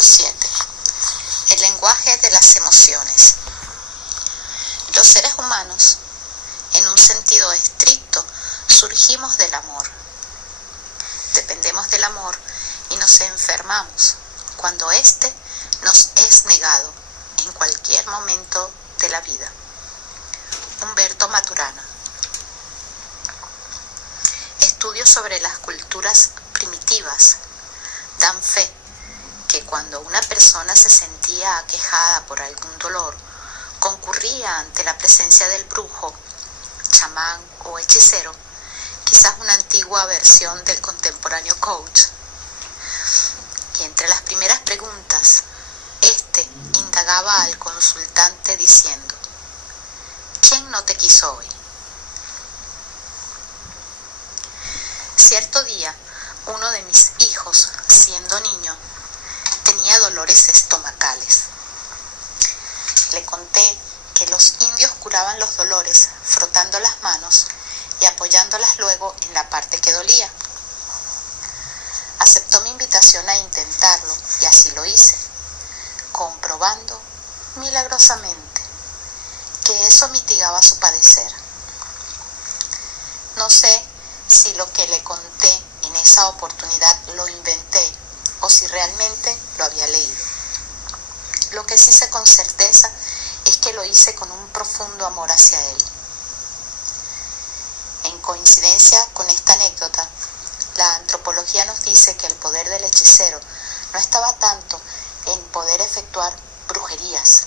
Capítulo 7. El lenguaje de las emociones. Los seres humanos, en un sentido estricto, surgimos del amor. Dependemos del amor y nos enfermamos cuando éste nos es negado en cualquier momento de la vida. Humberto Maturana. Estudios sobre las culturas primitivas dan fe que cuando una persona se sentía aquejada por algún dolor, concurría ante la presencia del brujo, chamán o hechicero, quizás una antigua versión del contemporáneo coach. Y entre las primeras preguntas, éste indagaba al consultante diciendo: ¿quién no te quiso hoy? Cierto día, uno de mis hijos, siendo niño, tenía dolores estomacales. Le conté que los indios curaban los dolores frotando las manos y apoyándolas luego en la parte que dolía. Aceptó mi invitación a intentarlo y así lo hice, comprobando milagrosamente que eso mitigaba su padecer. No sé si lo que le conté en esa oportunidad lo inventé o si realmente lo había leído. Lo que sí sé con certeza es que lo hice con un profundo amor hacia él. En coincidencia con esta anécdota, la antropología nos dice que el poder del hechicero no estaba tanto en poder efectuar brujerías,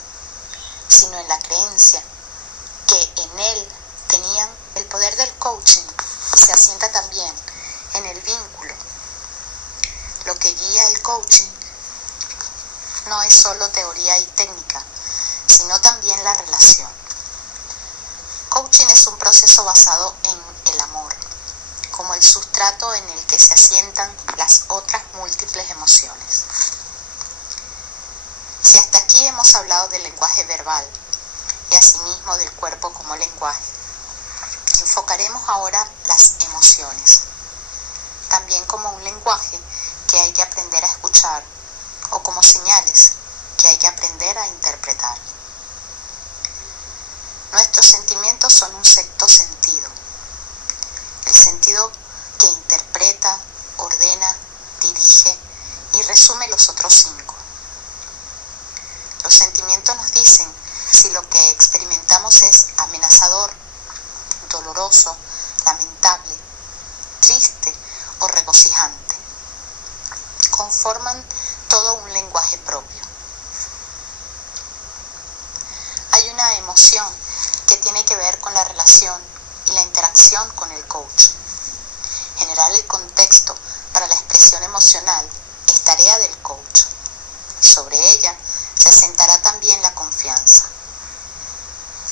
sino en la creencia que en él tenían el poder del coaching, y se asienta también en el vínculo. Lo que guía el coaching no es solo teoría y técnica, sino también la relación. Coaching es un proceso basado en el amor, como el sustrato en el que se asientan las otras múltiples emociones. Si hasta aquí hemos hablado del lenguaje verbal y asimismo del cuerpo como lenguaje, enfocaremos ahora las emociones, también como un lenguaje que hay que aprender a escuchar o como señales que hay que aprender a interpretar. Nuestros sentimientos son un sexto sentido, el sentido que interpreta, ordena, dirige y resume los otros 5. Los sentimientos nos dicen si lo que experimentamos es amenazador, doloroso, lamentable, triste o regocijante. Conforman todo un lenguaje propio. Hay una emoción que tiene que ver con la relación y la interacción con el coach. Generar el contexto para la expresión emocional es tarea del coach. Sobre ella se asentará también la confianza.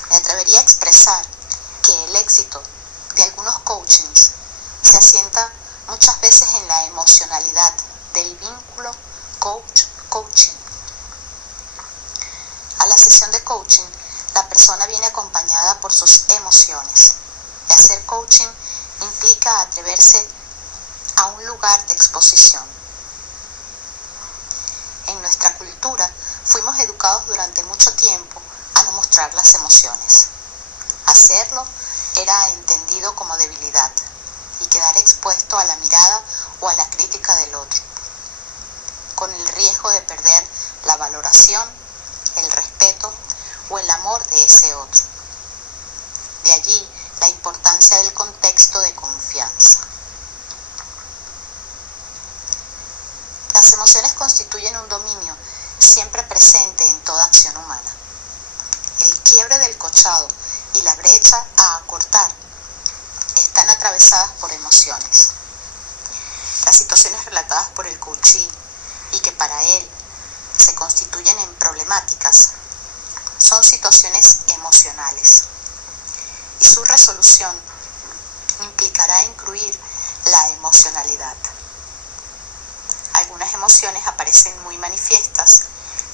Me atrevería a expresar que el éxito de algunos coachings se asienta muchas veces en la emocionalidad del vínculo coach-coaching. A la sesión de coaching, la persona viene acompañada por sus emociones. Y hacer coaching implica atreverse a un lugar de exposición. En nuestra cultura fuimos educados durante mucho tiempo a no mostrar las emociones. Hacerlo era entendido como debilidad y quedar expuesto a la mirada o a la crítica del otro, con el riesgo de perder la valoración, el respeto o el amor de ese otro. De allí la importancia del contexto de confianza. Las emociones constituyen un dominio siempre presente en toda acción humana. El quiebre del cochado y la brecha a acortar están atravesadas por emociones. Las situaciones relatadas por el coachee y que para él se constituyen en problemáticas son situaciones emocionales, y su resolución implicará incluir la emocionalidad. Algunas emociones aparecen muy manifiestas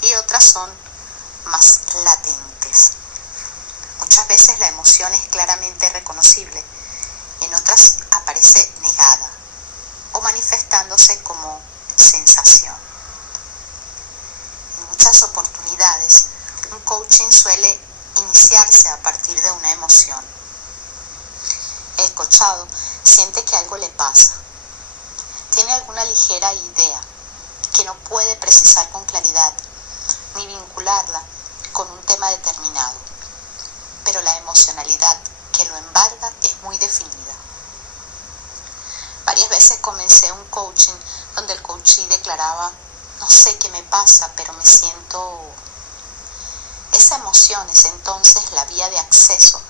y otras son más latentes. Muchas veces la emoción es claramente reconocible, en otras aparece negada o manifestándose como sensación. coachado siente que algo le pasa. Tiene alguna ligera idea que no puede precisar con claridad ni vincularla con un tema determinado, pero la emocionalidad que lo embarga es muy definida. Varias veces comencé un coaching donde el coachee declaraba: no sé qué me pasa, pero me siento... Esa emoción es entonces la vía de acceso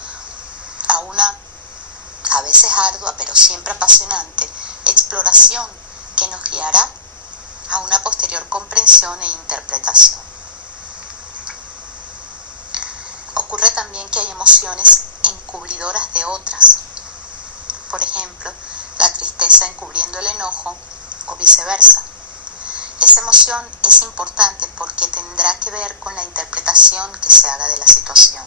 a una, a veces ardua, pero siempre apasionante, exploración que nos guiará a una posterior comprensión e interpretación. Ocurre también que hay emociones encubridoras de otras. Por ejemplo, la tristeza encubriendo el enojo o viceversa. Esa emoción es importante porque tendrá que ver con la interpretación que se haga de la situación.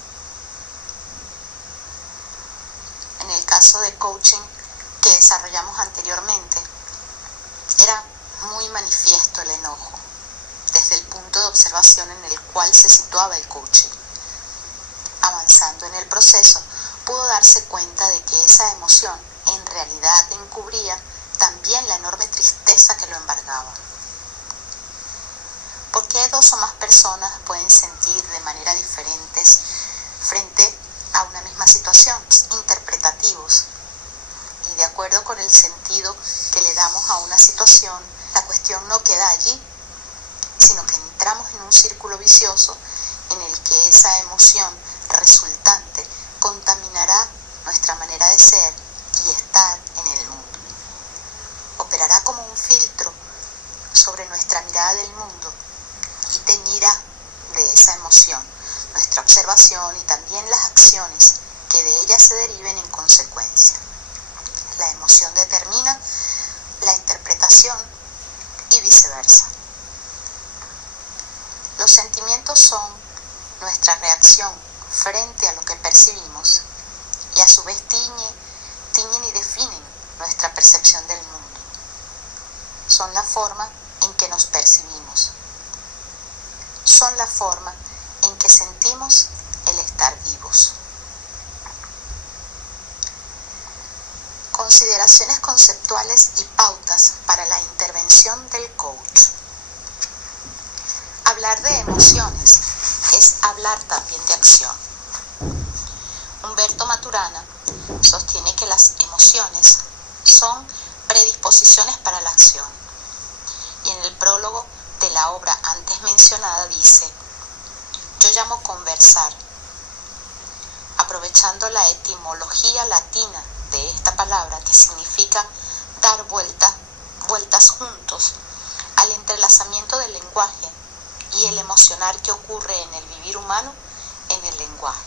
En el caso de coaching que desarrollamos anteriormente, era muy manifiesto el enojo desde el punto de observación en el cual se situaba el coaching. Avanzando en el proceso, pudo darse cuenta de que esa emoción en realidad encubría también la enorme tristeza que lo embargaba. ¿Por qué dos o más personas pueden sentir de manera diferentes frente a una misma situación? Interpretativos. Y de acuerdo con el sentido que le damos a una situación, la cuestión no queda allí, sino que entramos en un círculo vicioso en el que esa emoción resultante contaminará nuestra manera de ser y estar en el mundo. Operará como un filtro sobre nuestra mirada del mundo y teñirá de esa emoción nuestra observación y también las acciones que de ella se deriven en consecuencia. La emoción determina la interpretación y viceversa. Los sentimientos son nuestra reacción frente a lo que percibimos y a su vez tiñen y definen nuestra percepción del mundo. Son la forma en que nos percibimos. Son la forma en que sentimos el estar vivos. Consideraciones conceptuales y pautas para la intervención del coach. Hablar de emociones es hablar también de acción. Humberto Maturana sostiene que las emociones son predisposiciones para la acción. Y en el prólogo de la obra antes mencionada dice: yo llamo conversar, aprovechando la etimología latina de esta palabra que significa dar vueltas juntos al entrelazamiento del lenguaje y el emocionar que ocurre en el vivir humano en el lenguaje.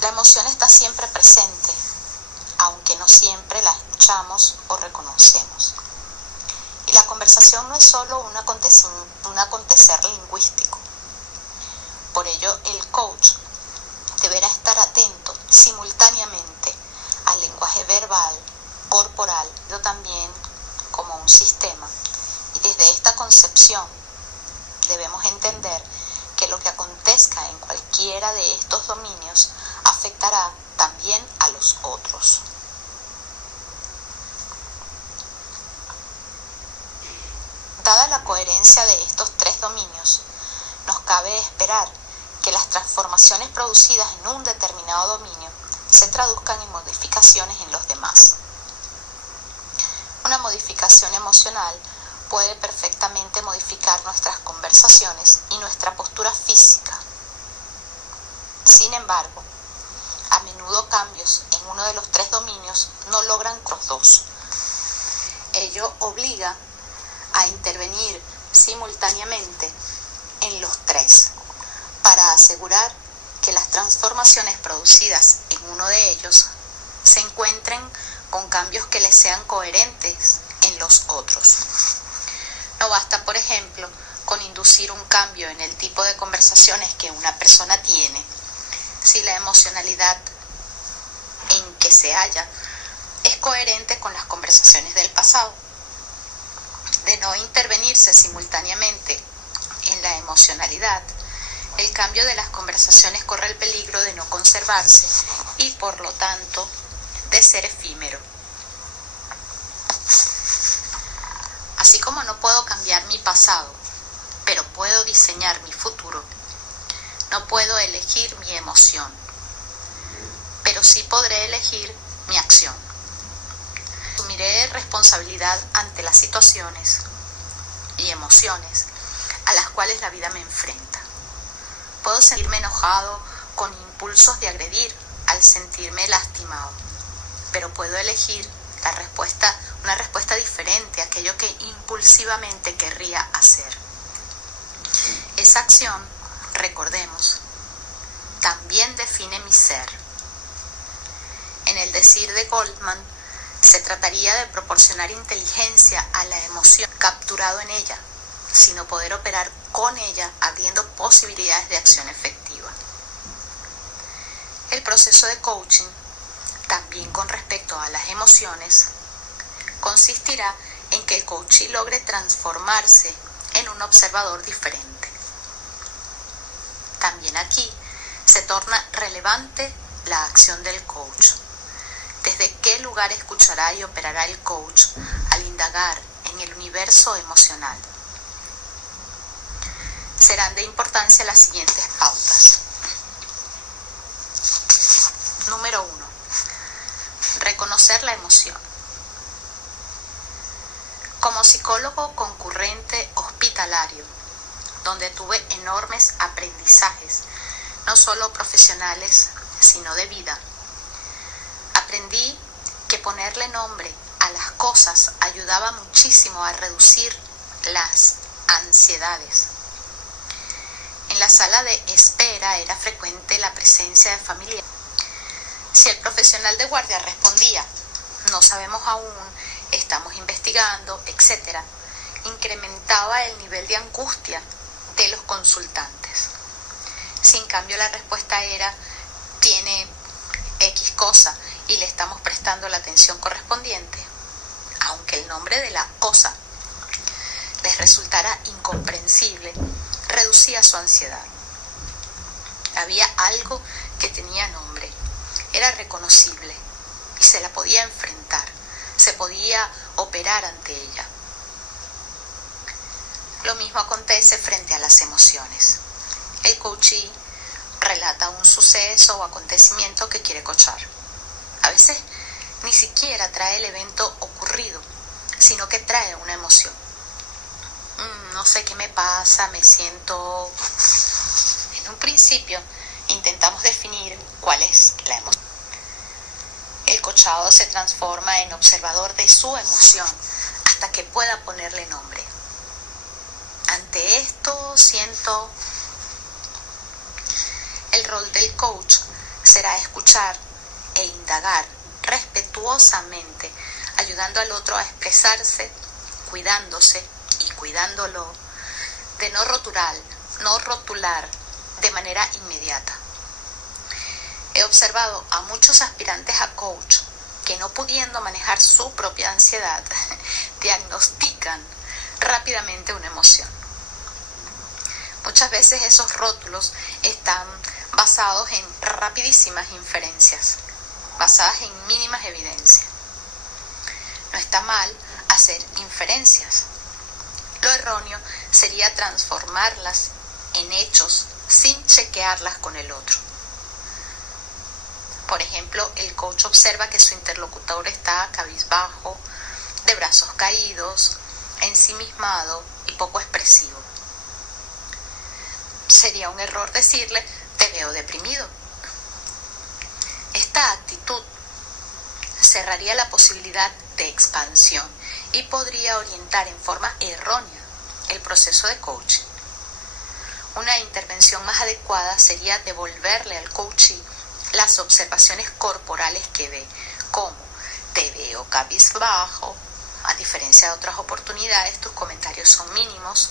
La emoción está siempre presente, aunque no siempre la escuchamos o reconocemos. Y la conversación no es solo un acontecer lingüístico. Por ello, el coach deberá estar atento simultáneamente al lenguaje verbal, corporal, pero también como un sistema. Y desde esta concepción debemos entender que lo que acontezca en cualquiera de estos dominios afectará también a los otros. Dada la coherencia de estos tres dominios, nos cabe esperar que las transformaciones producidas en un determinado dominio se traduzcan en modificaciones en los demás. Una modificación emocional puede perfectamente modificar nuestras conversaciones y nuestra postura física. Sin embargo, a menudo cambios en uno de los tres dominios no logran los dos. Ello obliga a intervenir simultáneamente en los tres para asegurar que las transformaciones producidas en uno de ellos se encuentren con cambios que les sean coherentes en los otros. No basta, por ejemplo, con inducir un cambio en el tipo de conversaciones que una persona tiene si la emocionalidad en que se halla es coherente con las conversaciones del pasado. De no intervenirse simultáneamente en la emocionalidad, el cambio de las conversaciones corre el peligro de no conservarse y por lo tanto de ser efímero. Así como no puedo cambiar mi pasado, pero puedo diseñar mi futuro, no puedo elegir mi emoción, pero sí podré elegir mi acción. Asumiré responsabilidad ante las situaciones y emociones a las cuales la vida me enfrenta. Puedo sentirme enojado con impulsos de agredir al sentirme lastimado, pero puedo elegir una respuesta diferente a aquello que impulsivamente querría hacer. Esa acción, recordemos, también define mi ser. En el decir de Goldman, se trataría de proporcionar inteligencia a la emoción capturado en ella, sino poder operar con ella abriendo posibilidades de acción efectiva. El proceso de coaching, también con respecto a las emociones, consistirá en que el coachee logre transformarse en un observador diferente. También aquí se torna relevante la acción del coach. ¿Desde qué lugar escuchará y operará el coach al indagar en el universo emocional? Serán de importancia las siguientes pautas. Número 1. Reconocer la emoción. Como psicólogo concurrente hospitalario, donde tuve enormes aprendizajes, no solo profesionales, sino de vida, aprendí que ponerle nombre a las cosas ayudaba muchísimo a reducir las ansiedades. En la sala de espera era frecuente la presencia de familiares. Si el profesional de guardia respondía, no sabemos aún, estamos investigando, etc., incrementaba el nivel de angustia de los consultantes. Si en cambio la respuesta era, tiene X cosa y le estamos prestando la atención correspondiente, aunque el nombre de la cosa les resultara incomprensible, reducía su ansiedad. Había algo que tenía nombre, era reconocible y se la podía enfrentar, se podía operar ante ella. Lo mismo acontece frente a las emociones. El coachee relata un suceso o acontecimiento que quiere coachar. A veces ni siquiera trae el evento ocurrido, sino que trae una emoción. No sé qué me pasa, me siento... En un principio intentamos definir cuál es la emoción. El coachado se transforma en observador de su emoción hasta que pueda ponerle nombre. Ante esto siento... El rol del coach será escuchar e indagar respetuosamente, ayudando al otro a expresarse, cuidándose y cuidándolo, de no rotular de manera inmediata. He observado a muchos aspirantes a coach que, no pudiendo manejar su propia ansiedad, diagnostican rápidamente una emoción. Muchas veces esos rótulos están basados en rapidísimas inferencias, basadas en mínimas evidencias. No está mal hacer inferencias. Lo erróneo sería transformarlas en hechos sin chequearlas con el otro. Por ejemplo, el coach observa que su interlocutor está cabizbajo, de brazos caídos, ensimismado y poco expresivo. Sería un error decirle, te veo deprimido. Esta actitud cerraría la posibilidad de expansión y podría orientar en forma errónea el proceso de coaching. Una intervención más adecuada sería devolverle al coachee las observaciones corporales que ve, como te veo cabizbajo, a diferencia de otras oportunidades, tus comentarios son mínimos,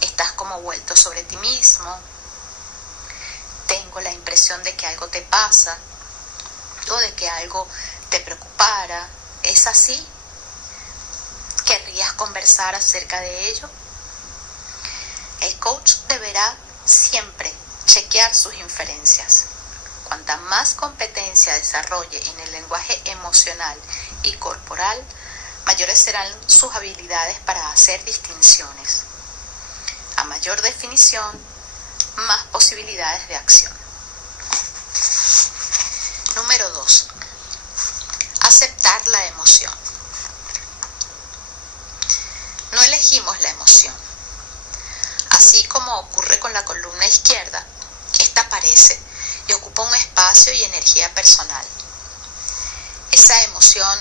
estás como vuelto sobre ti mismo, tengo la impresión de que algo te pasa o de que algo te preocupara. ¿Es así? ¿Querrías conversar acerca de ello? El coach deberá siempre chequear sus inferencias. cuanta más competencia desarrolle en el lenguaje emocional y corporal, mayores serán sus habilidades para hacer distinciones. A mayor definición, más posibilidades de acción. Número 2. Aceptar la emoción. No elegimos la emoción. Así como ocurre con la columna izquierda, esta aparece y ocupa un espacio y energía personal. Esa emoción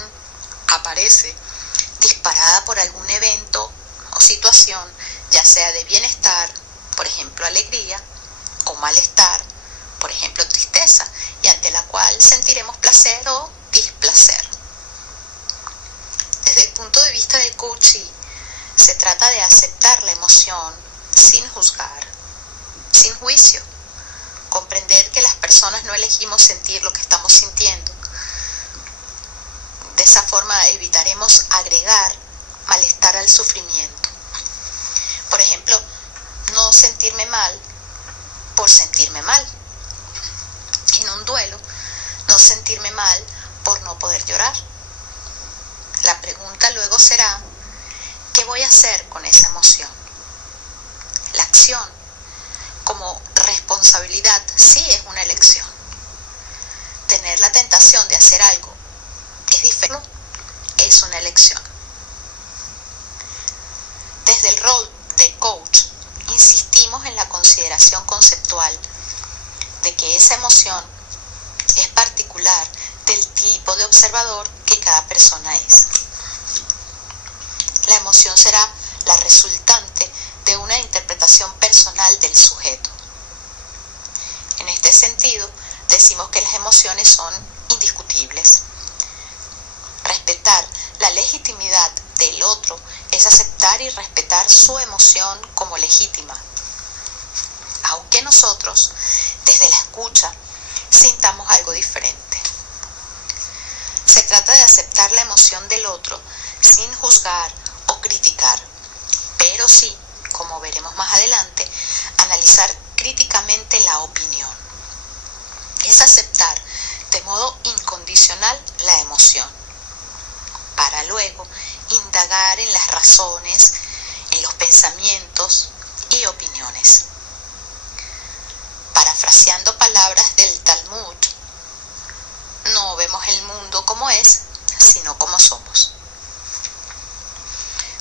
aparece disparada por algún evento o situación, ya sea de bienestar, por ejemplo alegría, o malestar, por ejemplo tristeza, y ante la cual sentiremos placer o displacer. Desde el punto de vista del coaching, se trata de aceptar la emoción sin juzgar, sin juicio, comprender que las personas no elegimos sentir lo que estamos sintiendo. De esa forma evitaremos agregar malestar al sufrimiento. Por ejemplo, no sentirme mal por sentirme mal. En un duelo, no sentirme mal por no poder llorar. La pregunta luego será, ¿qué voy a hacer con esa emoción? La acción, como responsabilidad, sí es una elección. Tener la tentación de hacer algo es diferente, es una elección. Desde el rol de coach, insistimos en la consideración conceptual de que esa emoción es particular del tipo de observador que cada persona es. La emoción será la resultante de una interpretación personal del sujeto. En este sentido, decimos que las emociones son indiscutibles. Respetar la legitimidad del otro es aceptar y respetar su emoción como legítima, aunque nosotros, desde la escucha, sintamos algo diferente. Se trata de aceptar la emoción del otro sin juzgar o criticar, pero sí, como veremos más adelante, analizar críticamente la opinión. Es aceptar de modo incondicional la emoción, para luego indagar en las razones, en los pensamientos y opiniones. Parafraseando palabras del Talmud, no vemos el mundo como es, sino como somos.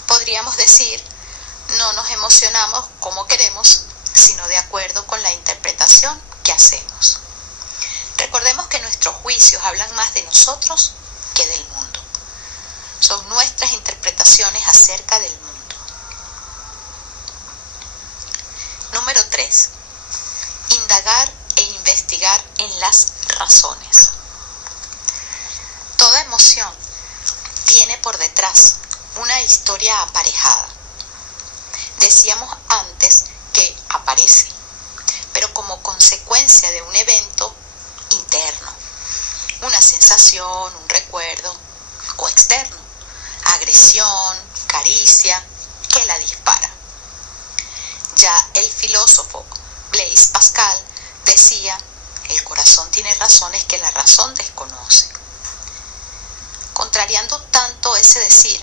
Podríamos decir, no nos emocionamos como queremos, sino de acuerdo con la interpretación que hacemos. Recordemos que nuestros juicios hablan más de nosotros que del mundo. Son nuestras interpretaciones acerca del mundo. Número 3. Indagar e investigar en las razones. Toda emoción tiene por detrás una historia aparejada. Decíamos antes que aparece, pero como consecuencia de un evento interno, una sensación, un recuerdo, o externo, agresión, caricia, que la dispara. Ya el filósofo Blaise Pascal decía, el corazón tiene razones que la razón desconoce. Contrariando tanto ese decir,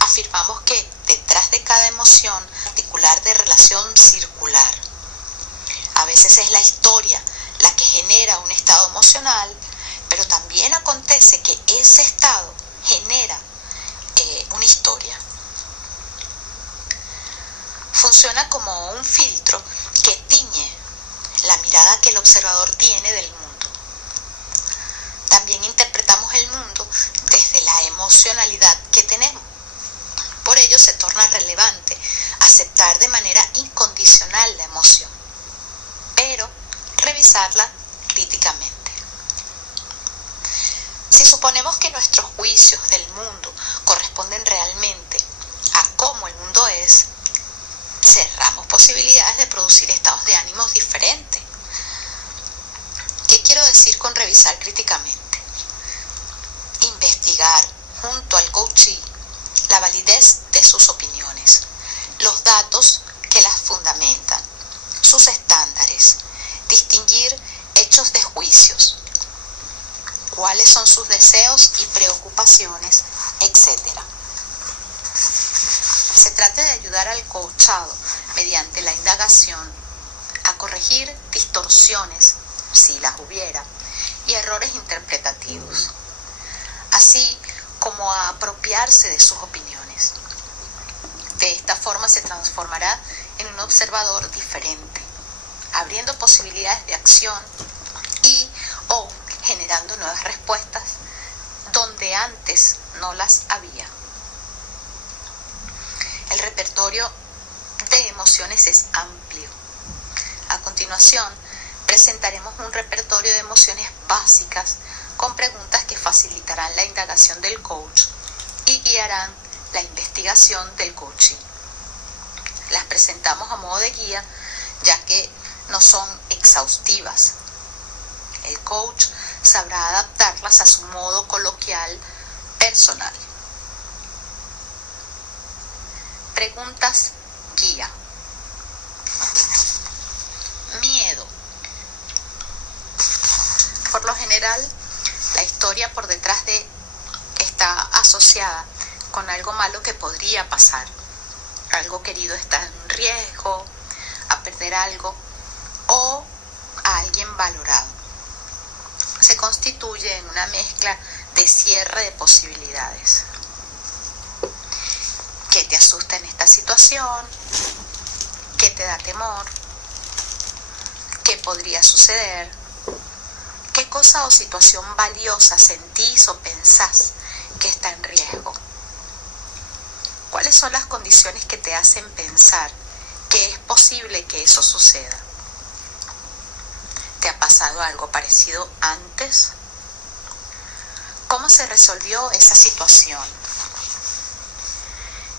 afirmamos que detrás de cada emoción particular de relación circular, a veces es la historia la que genera un estado emocional, pero también acontece que ese estado genera una historia. Funciona como un filtro que tiñe la mirada que el observador tiene del mundo. También interpretamos el mundo desde la emocionalidad que tenemos. Por ello se torna relevante aceptar de manera incondicional la emoción, pero revisarla críticamente. Si suponemos que nuestros juicios del mundo corresponden realmente a cómo el mundo es, cerramos posibilidades de producir estados de ánimos diferentes. ¿Qué quiero decir con revisar críticamente? Investigar junto al coachee la validez de sus opiniones, los datos que las fundamentan, sus estándares, distinguir hechos de juicio prejuicios, cuáles son sus deseos y preocupaciones, etc. Se trata de ayudar al coachado mediante la indagación a corregir distorsiones, si las hubiera, y errores interpretativos, así como a apropiarse de sus opiniones. De esta forma se transformará en un observador diferente, abriendo posibilidades de acción y o generando nuevas respuestas donde antes no las había. El repertorio de emociones es amplio. A continuación, presentaremos un repertorio de emociones básicas con preguntas que facilitarán la indagación del coach y guiarán la investigación del coaching. Las presentamos a modo de guía, ya que no son exhaustivas. El coach sabrá adaptarlas a su modo coloquial personal. Preguntas guía. Miedo. Por lo general, la historia por detrás de está asociada con algo malo que podría pasar. Algo querido está en riesgo, a perder algo o a alguien valorado. Se constituye en una mezcla de cierre de posibilidades. ¿Qué te asusta en esta situación? ¿Qué te da temor? ¿Qué podría suceder? ¿Qué cosa o situación valiosa sentís o pensás que está en riesgo? ¿Cuáles son las condiciones que te hacen pensar que es posible que eso suceda? ¿Te ha pasado algo parecido antes? ¿Cómo se resolvió esa situación?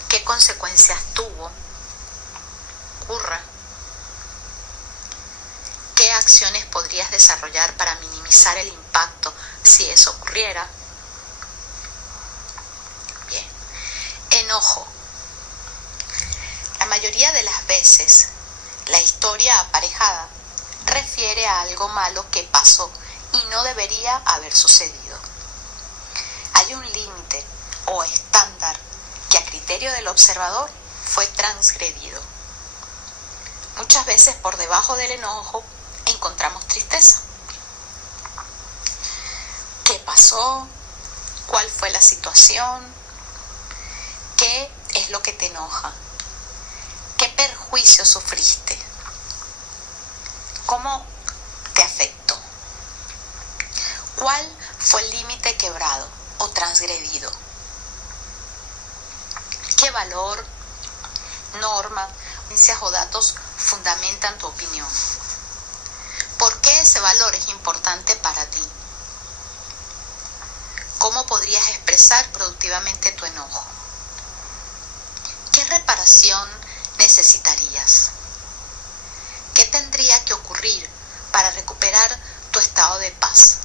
¿Qué consecuencias tuvo? ¿Ocurra? ¿Qué acciones podrías desarrollar para minimizar el impacto si eso ocurriera? Bien. Enojo. La mayoría de las veces, la historia aparejada refiere a algo malo que pasó y no debería haber sucedido. Hay un límite o estándar que a criterio del observador fue transgredido. Muchas veces por debajo del enojo encontramos tristeza. ¿Qué pasó? ¿Cuál fue la situación? ¿Qué es lo que te enoja? ¿Qué perjuicio sufriste? ¿Cómo te afectó? ¿Cuál fue el límite quebrado o transgredido? ¿Qué valor, norma, creencias o datos fundamentan tu opinión? ¿Por qué ese valor es importante para ti? ¿Cómo podrías expresar productivamente tu enojo? ¿Qué reparación necesitarías? ¿Qué tendría que ocurrir para recuperar tu estado de paz?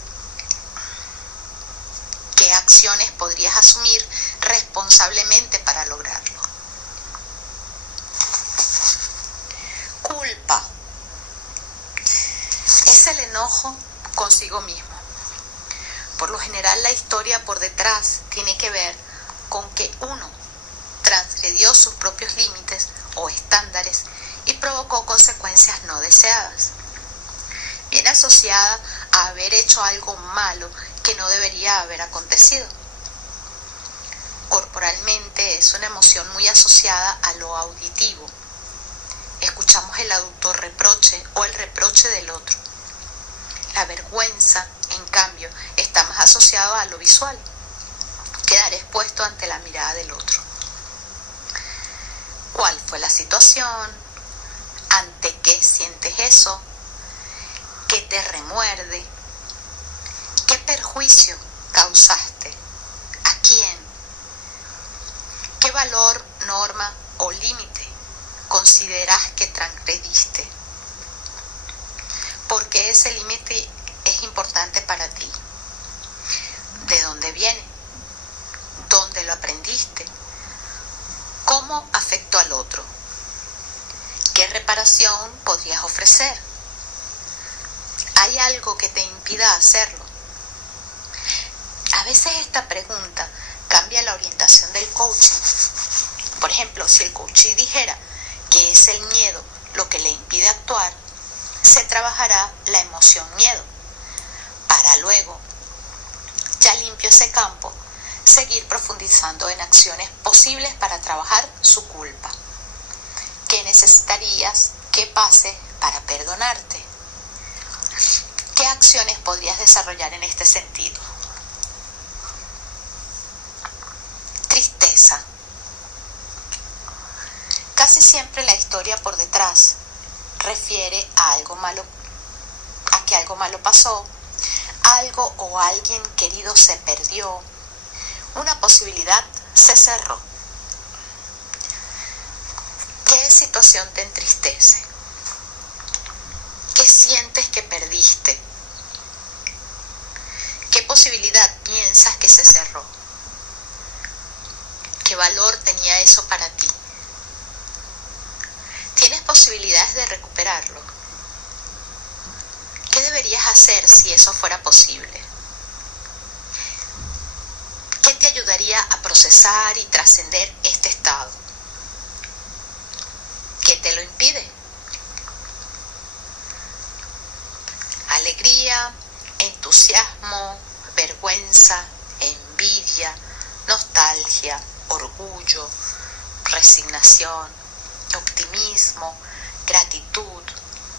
¿Qué acciones podrías asumir responsablemente para lograrlo? Culpa. Es el enojo consigo mismo. Por lo general, la historia por detrás tiene que ver con que uno transgredió sus propios límites o estándares y provocó consecuencias no deseadas. Viene asociada a haber hecho algo malo que no debería haber acontecido. Corporalmente es una emoción muy asociada a lo auditivo. Escuchamos el autorreproche o el reproche del otro. La vergüenza, en cambio, está más asociado a lo visual. Quedar expuesto ante la mirada del otro. ¿Cuál fue la situación? ¿Ante qué sientes eso? ¿Qué te remuerde? ¿Qué perjuicio causaste? ¿A quién? ¿Qué valor, norma o límite consideras que transgrediste? ¿Por qué ese límite es importante para ti? ¿De dónde viene? ¿Dónde lo aprendiste? ¿Cómo afectó al otro? ¿Qué reparación podrías ofrecer? ¿Hay algo que te impida hacerlo? A veces esta pregunta cambia la orientación del coaching. Por ejemplo, si el coachee dijera que es el miedo lo que le impide actuar, se trabajará la emoción miedo, para luego, ya limpio ese campo, seguir profundizando en acciones posibles para trabajar su culpa. ¿Qué necesitarías que pase para perdonarte? ¿Qué acciones podrías desarrollar en este sentido? Tristeza. Casi siempre la historia por detrás refiere a algo malo, a que algo malo pasó, algo o alguien querido se perdió, una posibilidad se cerró. ¿Qué situación te entristece? ¿Qué sientes que perdiste? ¿Qué posibilidad piensas que se cerró? ¿Qué valor tenía eso para ti? ¿Tienes posibilidades de recuperarlo? ¿Qué deberías hacer si eso fuera posible? ¿Qué te ayudaría a procesar y trascender este estado? ¿Qué te lo impide? Alegría, entusiasmo, vergüenza, envidia, nostalgia, orgullo, resignación, optimismo, gratitud,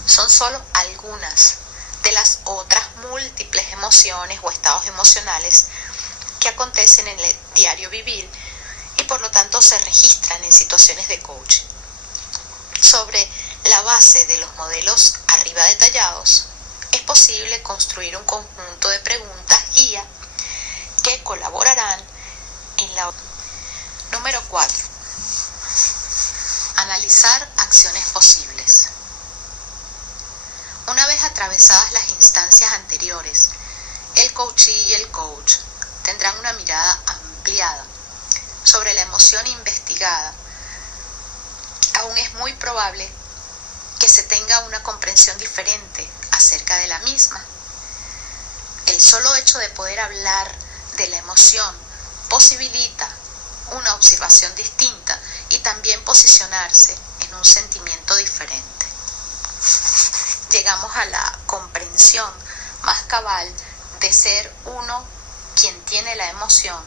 son solo algunas de las otras múltiples emociones o estados emocionales que acontecen en el diario vivir y por lo tanto se registran en situaciones de coaching. Sobre la base de los modelos arriba detallados, es posible construir un conjunto de preguntas guía que colaborarán en la... Número 4. Analizar acciones posibles. Una vez atravesadas las instancias anteriores, el coachee y el coach tendrán una mirada ampliada sobre la emoción investigada. Aún es muy probable que se tenga una comprensión diferente acerca de la misma. El solo hecho de poder hablar de la emoción posibilita una observación distinta y también posicionarse en un sentimiento diferente. Llegamos a la comprensión más cabal de ser uno quien tiene la emoción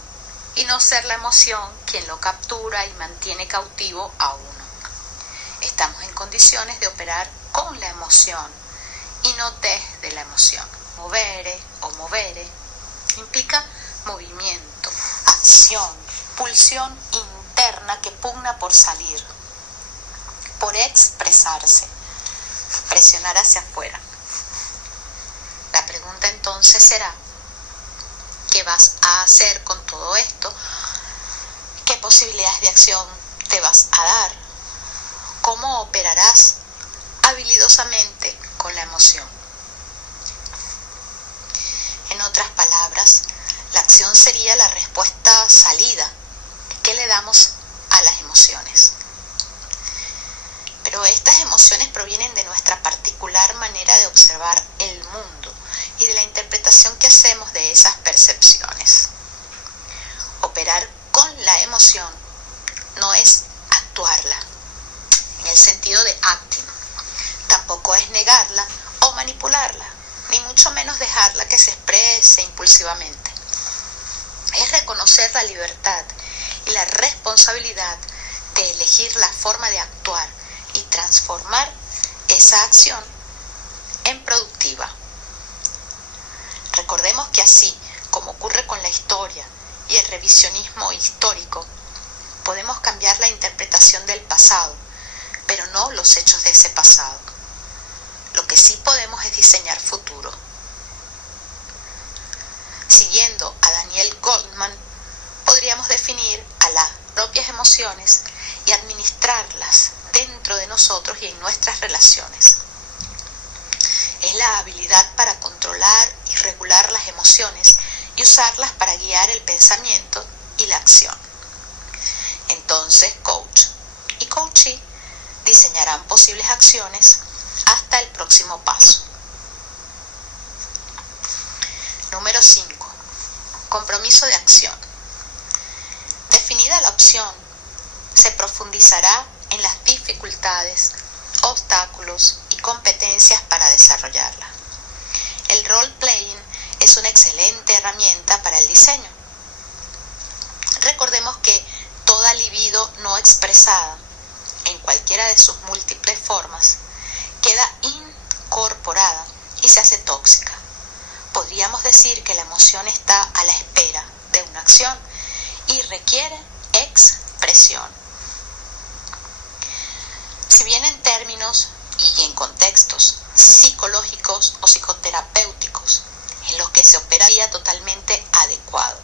y no ser la emoción quien lo captura y mantiene cautivo a uno. Estamos en condiciones de operar con la emoción y no desde la emoción. Movere o movere implica movimiento, acción, pulsión interna que pugna por salir, por expresarse, presionar hacia afuera. La pregunta entonces será, ¿qué vas a hacer con todo esto? ¿Qué posibilidades de acción te vas a dar? ¿Cómo operarás habilidosamente con la emoción? En otras palabras, la acción sería la respuesta salida que le damos a las emociones. Pero estas emociones provienen de nuestra particular manera de observar el mundo y de la interpretación que hacemos de esas percepciones. Operar con la emoción no es actuarla, en el sentido de acting. Tampoco es negarla o manipularla, ni mucho menos dejarla que se exprese impulsivamente. Es reconocer la libertad y la responsabilidad de elegir la forma de actuar y transformar esa acción en productiva. Recordemos que así como ocurre con la historia y el revisionismo histórico, podemos cambiar la interpretación del pasado, pero no los hechos de ese pasado. Lo que sí podemos es diseñar futuro. Siguiendo a Daniel Goleman, podríamos definir a las propias emociones y administrarlas dentro de nosotros y en nuestras relaciones. Es la habilidad para controlar y regular las emociones y usarlas para guiar el pensamiento y la acción. Entonces, coach y coachee diseñarán posibles acciones hasta el próximo paso. Número 5. Compromiso de acción. Definida la opción, se profundizará en las dificultades, obstáculos y competencias para desarrollarla. El role-playing es una excelente herramienta para el diseño. Recordemos que toda libido no expresada, en cualquiera de sus múltiples formas, queda incorporada y se hace tóxica. Podríamos decir que la emoción está a la espera de una acción y requiere expresión. Si bien en términos y en contextos psicológicos o psicoterapéuticos en los que se operaría totalmente adecuado,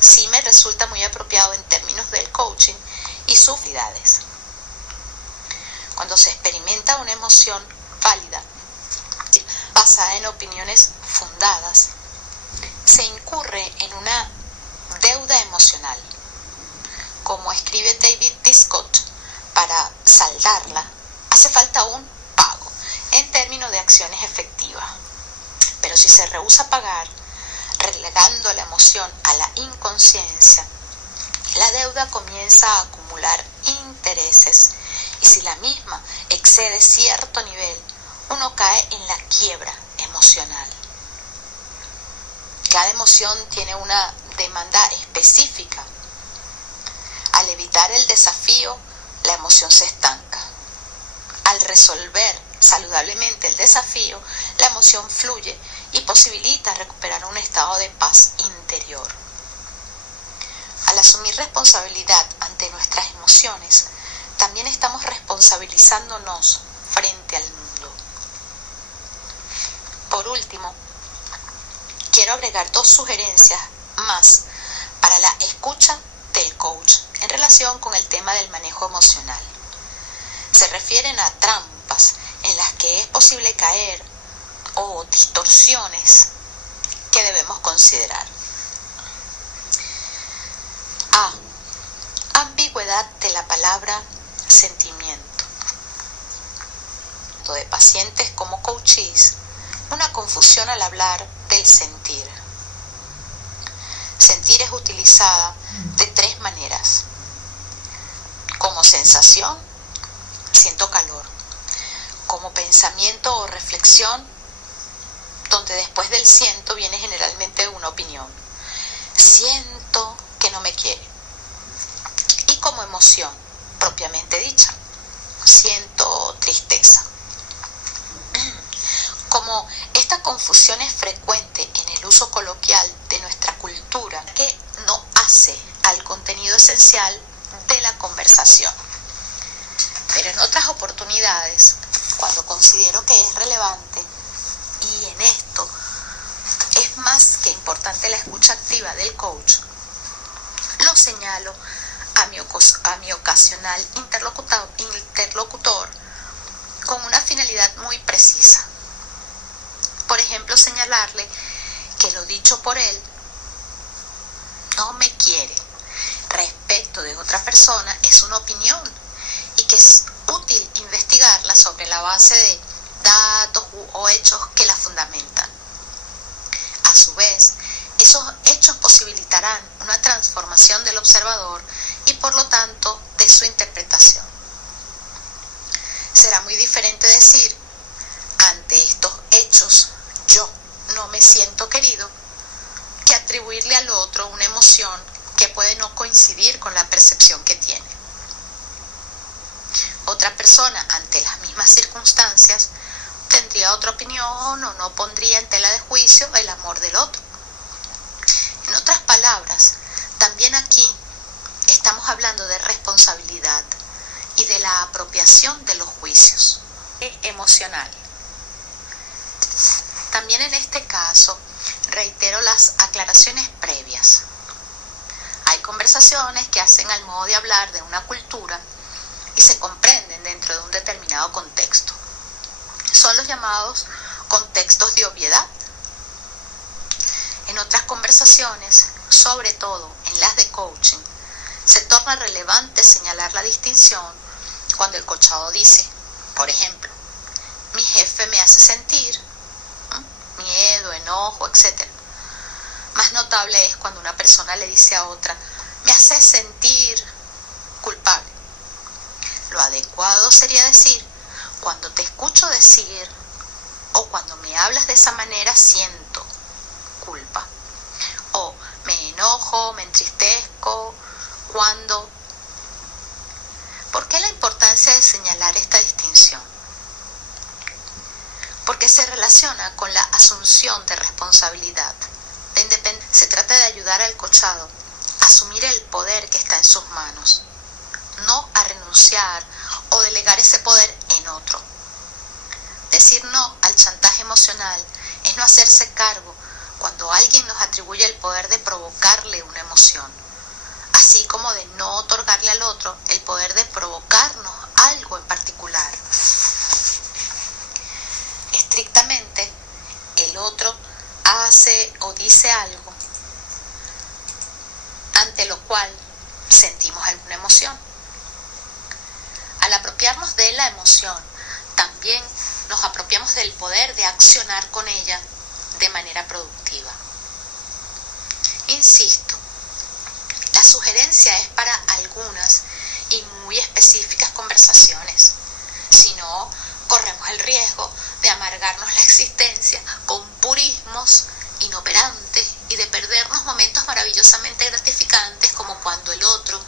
sí me resulta muy apropiado en términos del coaching y sus utilidades. Cuando se experimenta una emoción válida, basada en opiniones fundadas, se incurre en una deuda emocional. Como escribe David D. Scott, para saldarla hace falta un pago en términos de acciones efectivas. Pero si se rehúsa a pagar, relegando la emoción a la inconsciencia, la deuda comienza a acumular intereses y si la misma excede cierto nivel, uno cae en la quiebra emocional. Cada emoción tiene una demanda específica. Al evitar el desafío, la emoción se estanca. Al resolver saludablemente el desafío, la emoción fluye y posibilita recuperar un estado de paz interior. Al asumir responsabilidad ante nuestras emociones, también estamos responsabilizándonos frente al mundo. Por último, quiero agregar 2 sugerencias más para la escucha del coach en relación con el tema del manejo emocional. Se refieren a trampas en las que es posible caer o distorsiones que debemos considerar. A. Ambigüedad de la palabra sentimiento. Tanto de pacientes como coaches, una confusión al hablar del sentir. Sentir es utilizada de 3 maneras. Como sensación, siento calor. Como pensamiento o reflexión, donde después del siento viene generalmente una opinión. Siento que no me quiere. Y como emoción, propiamente dicha, siento tristeza. Como esta confusión es frecuente en el uso coloquial de nuestra cultura, que no hace al contenido esencial de la conversación. Pero en otras oportunidades, cuando considero que es relevante, y en esto es más que importante la escucha activa del coach, lo señalo a mi ocasional interlocutor con una finalidad muy precisa. Por ejemplo, señalarle que lo dicho por él no me quiere respecto de otra persona es una opinión y que es útil investigarla sobre la base de datos o hechos que la fundamentan. A su vez, esos hechos posibilitarán una transformación del observador y por lo tanto de su interpretación. Será muy diferente decir, ante estos hechos yo no me siento querido, que atribuirle al otro una emoción que puede no coincidir con la percepción que tiene. Otra persona, ante las mismas circunstancias, tendría otra opinión o no pondría en tela de juicio el amor del otro. En otras palabras, también aquí estamos hablando de responsabilidad y de la apropiación de los juicios emocional. También en este caso, reitero las aclaraciones previas. Hay conversaciones que hacen al modo de hablar de una cultura y se comprenden dentro de un determinado contexto. Son los llamados contextos de obviedad. En otras conversaciones, sobre todo en las de coaching, se torna relevante señalar la distinción cuando el coachado dice, por ejemplo, mi jefe me hace sentir miedo, enojo, etc. Más notable es cuando una persona le dice a otra: me hace sentir culpable. Lo adecuado sería decir: cuando te escucho decir o cuando me hablas de esa manera siento culpa. O me enojo, me entristezco, cuando. ¿Por qué la importancia de señalar esta distinción? Porque se relaciona con la asunción de responsabilidad, de independencia. Se trata de ayudar al coachado a asumir el poder que está en sus manos, no a renunciar o delegar ese poder en otro. Decir no al chantaje emocional es no hacerse cargo cuando alguien nos atribuye el poder de provocarle una emoción, así como de no otorgarle al otro el poder de provocarnos algo en particular. Estrictamente, el otro hace o dice algo ante lo cual sentimos alguna emoción. Al apropiarnos de la emoción, también nos apropiamos del poder de accionar con ella de manera productiva. Insisto, la sugerencia es para algunas y muy específicas conversaciones. Si no, corremos el riesgo de amargarnos la existencia con purismos inoperantes y de perdernos momentos maravillosamente gratificantes, como cuando el otro,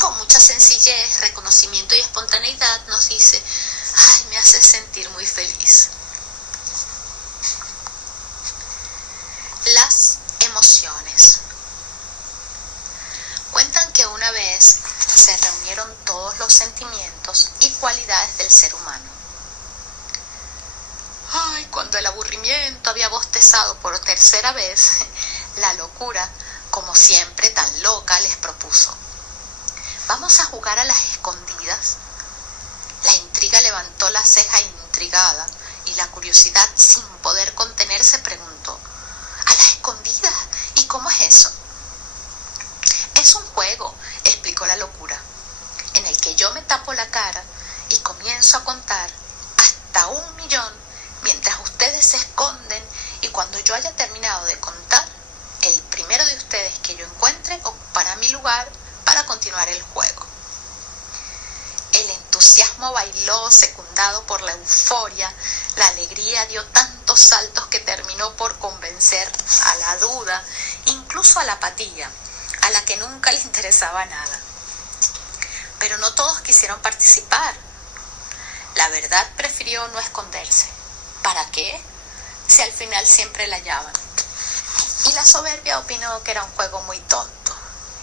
con mucha sencillez, reconocimiento y espontaneidad, nos dice: ay, me hace sentir muy feliz. Las emociones. Cuentan que una vez se reunieron todos los sentimientos y cualidades del ser humano. Ay, cuando el aburrimiento había bostezado por tercera vez, la locura, como siempre tan loca, les propuso: ¿vamos a jugar a las escondidas? La intriga levantó la ceja intrigada y la curiosidad, sin poder contenerse, preguntó: ¿a las escondidas? ¿Y cómo es eso? Es un juego, explicó la locura, en el que yo me tapo la cara y comienzo a contar hasta 1.000.000 mientras ustedes se esconden, y cuando yo haya terminado de contar, el primero de ustedes que yo encuentre ocupará mi lugar para continuar el juego. El entusiasmo bailó, secundado por la euforia. La alegría dio tantos saltos que terminó por convencer a la duda, incluso a la apatía, a la que nunca le interesaba nada. Pero no todos quisieron participar. La verdad prefirió no esconderse. ¿Para qué? Si al final siempre la hallaban. Y la soberbia opinó que era un juego muy tonto.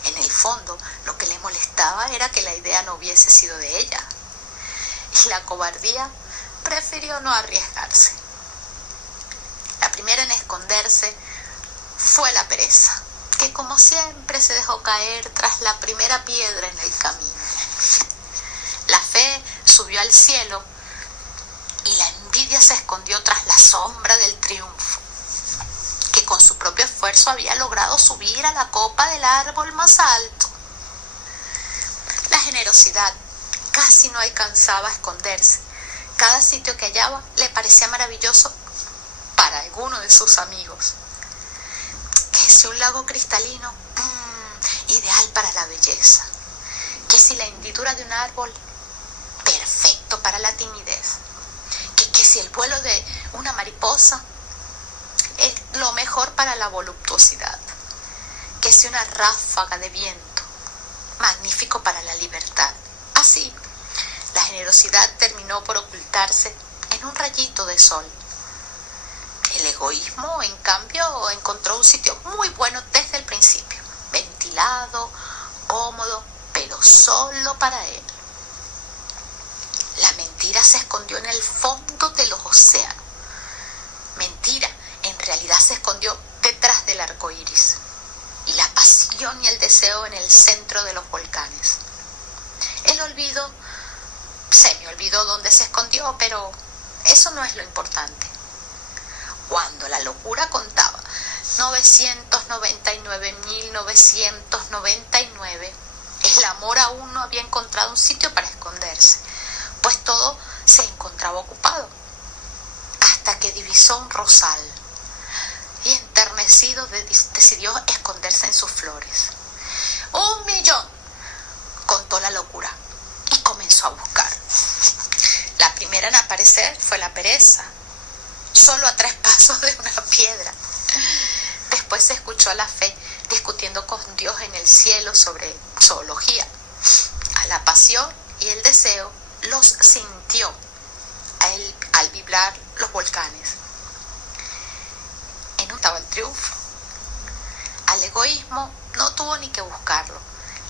En el fondo, lo que le molestaba era que la idea no hubiese sido de ella. Y la cobardía prefirió no arriesgarse. La primera en esconderse fue la pereza, que como siempre se dejó caer tras la primera piedra en el camino. La fe subió al cielo y la envidia se escondió tras la sombra del triunfo, que con su propio esfuerzo había logrado subir a la copa del árbol más alto. La generosidad casi no alcanzaba a esconderse. Cada sitio que hallaba le parecía maravilloso para alguno de sus amigos. Que si un lago cristalino, ideal para la belleza. Que si la hendidura de un árbol, perfecto para la timidez. Que si el vuelo de una mariposa, es lo mejor para la voluptuosidad. Que si una ráfaga de viento, magnífico para la libertad. Así, la generosidad terminó por ocultarse en un rayito de sol. El egoísmo, en cambio, encontró un sitio muy bueno desde el principio, ventilado, cómodo, pero solo para él. La mentira se escondió en el fondo de los océanos. Mentira, en realidad, se escondió detrás del arco iris. Y la pasión y el deseo en el centro de los volcanes. El olvido, se me olvidó dónde se escondió, pero eso no es lo importante. Cuando la locura contaba 999.999, el amor aún no había encontrado un sitio para esconderse, pues todo se encontraba ocupado, hasta que divisó un rosal y enternecido adormecido, decidió esconderse en sus flores. 1.000.000, contó la locura, y comenzó a buscar. La primera en aparecer fue la pereza, solo a 3 pasos de una piedra. Después se escuchó a la fe discutiendo con Dios en el cielo sobre zoología. A la pasión y el deseo los sintió al vibrar los volcanes. En un estaba el triunfo. Al egoísmo no tuvo ni que buscarlo.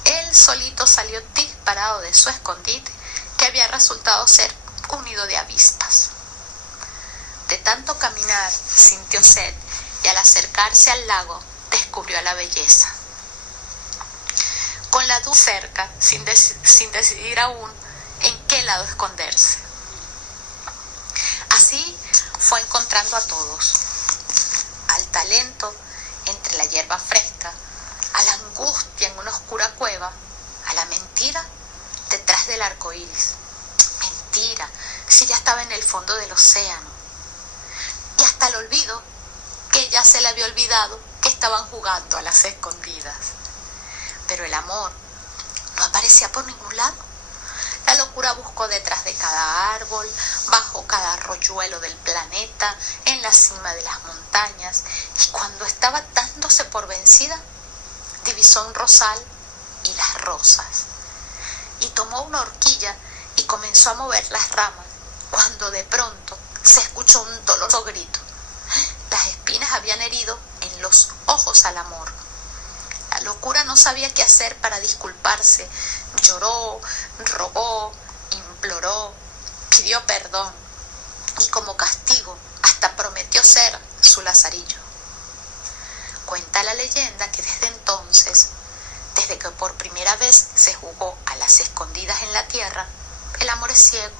Él solito salió disparado de su escondite, que había resultado ser un nido de avispas. De tanto caminar sintió sed, y al acercarse al lago descubrió la belleza. Con la duda cerca, sin decidir aún en qué lado esconderse. Así fue encontrando a todos: al talento entre la hierba fresca, a la angustia en una oscura cueva, a la mentira detrás del arco iris. Mentira, si ya estaba en el fondo del océano. Y hasta el olvido, que ya se le había olvidado que estaban jugando a las escondidas. Pero el amor no aparecía por ningún lado. La locura buscó detrás de cada árbol, bajo cada arroyuelo del planeta, en la cima de las montañas, y cuando estaba dándose por vencida, divisó un rosal y las rosas. Y tomó una horquilla y comenzó a mover las ramas, cuando de pronto se escuchó un doloroso grito. Las espinas habían herido en los ojos al amor. La locura no sabía qué hacer para disculparse. Lloró, rogó, imploró, pidió perdón y como castigo hasta prometió ser su lazarillo. Cuenta la leyenda que desde entonces, desde que por primera vez se jugó a las escondidas en la tierra, el amor es ciego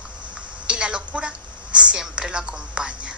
y la locura siempre lo acompaña.